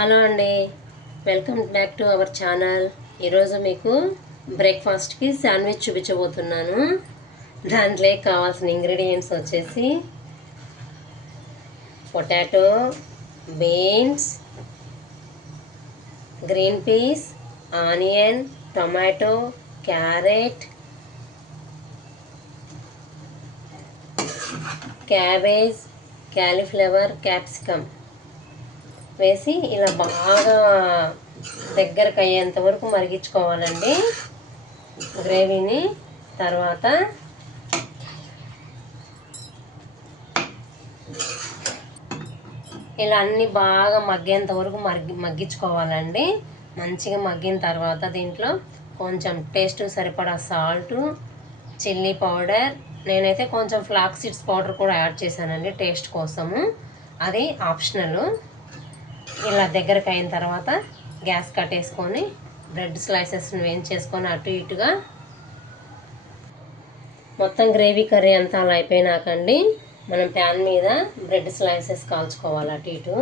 Hello అండి, welcome back to our channel. ఈరోజు మీకు బ్రేక్ఫాస్ట్కి శాండ్విచ్ చూపించబోతున్నాను. దాంట్లో కావాల్సిన ఇంగ్రీడియంట్స్ వచ్చేసి potato, beans, green peas, onion, tomato, carrot, cabbage, cauliflower, capsicum వేసి ఇలా బాగా దగ్గరకు అయ్యేంత వరకు మరిగించుకోవాలండి గ్రేవీని. తర్వాత ఇలా అన్నీ బాగా మగ్గేంత వరకు మగ్గించుకోవాలండి. మంచిగా మగ్గిన తర్వాత దీంట్లో కొంచెం టేస్ట్ సరిపడా సాల్టు, చిల్లీ పౌడర్, నేనైతే కొంచెం ఫ్లాక్స్ సీడ్స్ పౌడర్ కూడా యాడ్ చేశానండి టేస్ట్ కోసము, అది ఆప్షనల్. ఇలా దగ్గరకు అయిన తర్వాత గ్యాస్ కట్టేసుకొని బ్రెడ్ స్లైసెస్ని వేయించేసుకొని అటు ఇటుగా మొత్తం గ్రేవీ కర్రీ అంతా అలా అయిపోయినాకండి మనం ప్యాన్ మీద బ్రెడ్ స్లైసెస్ కాల్చుకోవాలి అటు ఇటు.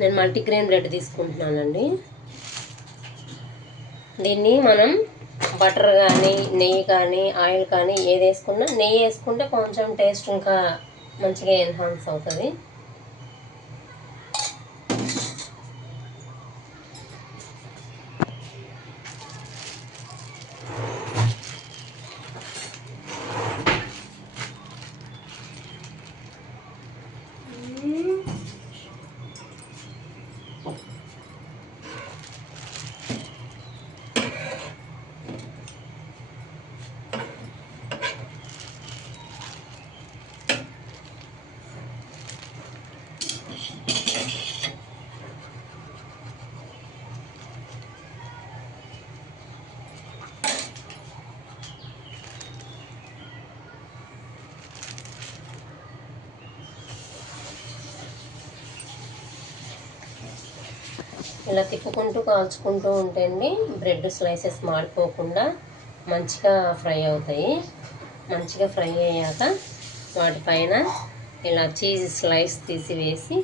నేను మల్టీగ్రెయిన్ బ్రెడ్ తీసుకుంటున్నానండి. దీన్ని మనం బటర్ కానీ నెయ్యి కానీ ఆయిల్ కానీ ఏది వేసుకున్నా, నెయ్యి వేసుకుంటే కొంచెం టేస్ట్ ఇంకా మంచిగా ఎన్హాన్స్ అవుతుంది. ఇలా తిప్పుకుంటూ కాల్చుకుంటూ ఉంటే అండి బ్రెడ్ స్లైసెస్ మాడిపోకుండా మంచిగా ఫ్రై అవుతాయి. మంచిగా ఫ్రై అయ్యాక వాటిపైన ఇలా చీజ్ స్లైస్ తీసి వేసి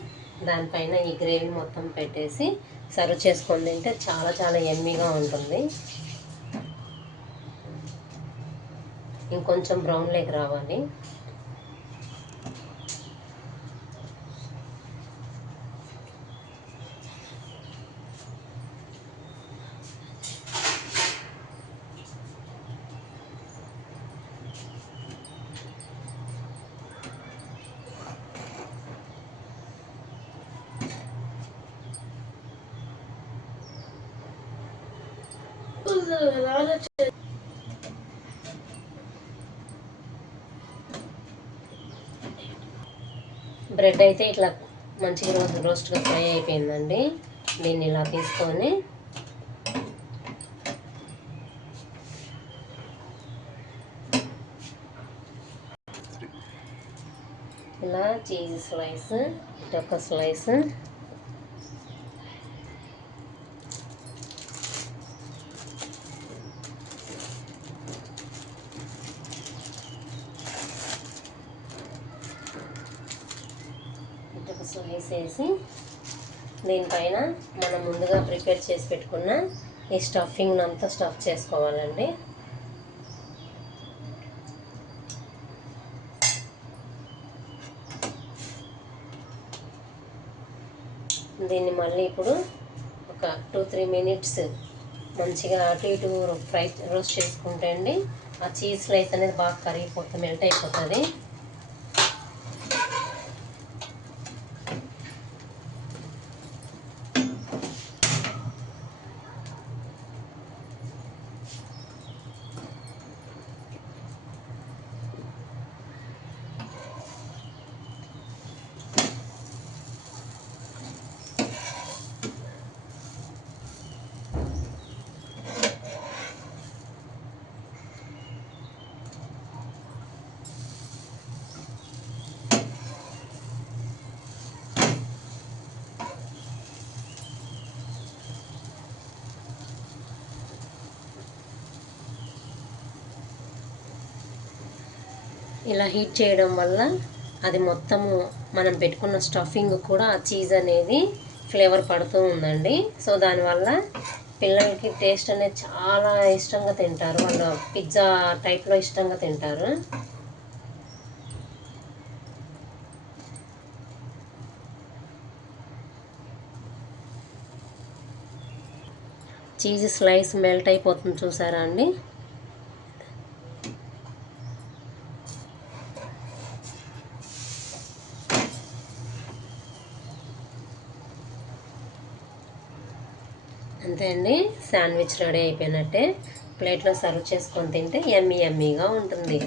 దానిపైన ఈ గ్రేవీ మొత్తం పెట్టేసి సర్వ్ చేసుకొని తింటే చాలా చాలా యమ్మీగా ఉంటుంది. ఇంకొంచెం బ్రౌన్ లెగ్ రావాలి. బ్రెడ్ అయితే ఇట్లా మంచిగా రోస్ట్గా ఫ్రై అయిపోయిందండి. దీన్ని ఇలా తీసుకొని ఇలా చీజ్ స్లైస్, ఇటొక స్లైస్, ఇటొక స్లైస్ వేసి దీనిపైన మనం ముందుగా ప్రిపేర్ చేసి పెట్టుకున్న ఈ స్టఫింగ్ అంతా స్టఫ్ చేసుకోవాలండి. దీన్ని మళ్ళీ ఇప్పుడు ఒక 2-3 మినిట్స్ మంచిగా అటు ఇటు రోస్ట్ చేసుకుంటే అండి ఆ చీజ్ స్లైస్ అనేది బాగా కరిగిపోతుంది, మెల్ట్ అయిపోతుంది. ఇలా హీట్ చేయడం వల్ల అది మొత్తము మనం పెట్టుకున్న స్టఫింగ్ కూడా ఆ చీజ్ అనేది ఫ్లేవర్ పడుతూ ఉందండి. సో దానివల్ల పిల్లలకి టేస్ట్ అనేది చాలా ఇష్టంగా తింటారు. వాళ్ళు పిజ్జా టైప్లో ఇష్టంగా తింటారు. చీజ్ స్లైస్ మెల్ట్ అయిపోతుంది చూసారా అండి. అంతే అండి, శాండ్విచ్ రెడీ అయిపోయినట్టే. ప్లేట్లో సర్వ్ చేసుకొని తింటే యమ్మీ యమ్మీగా ఉంటుంది.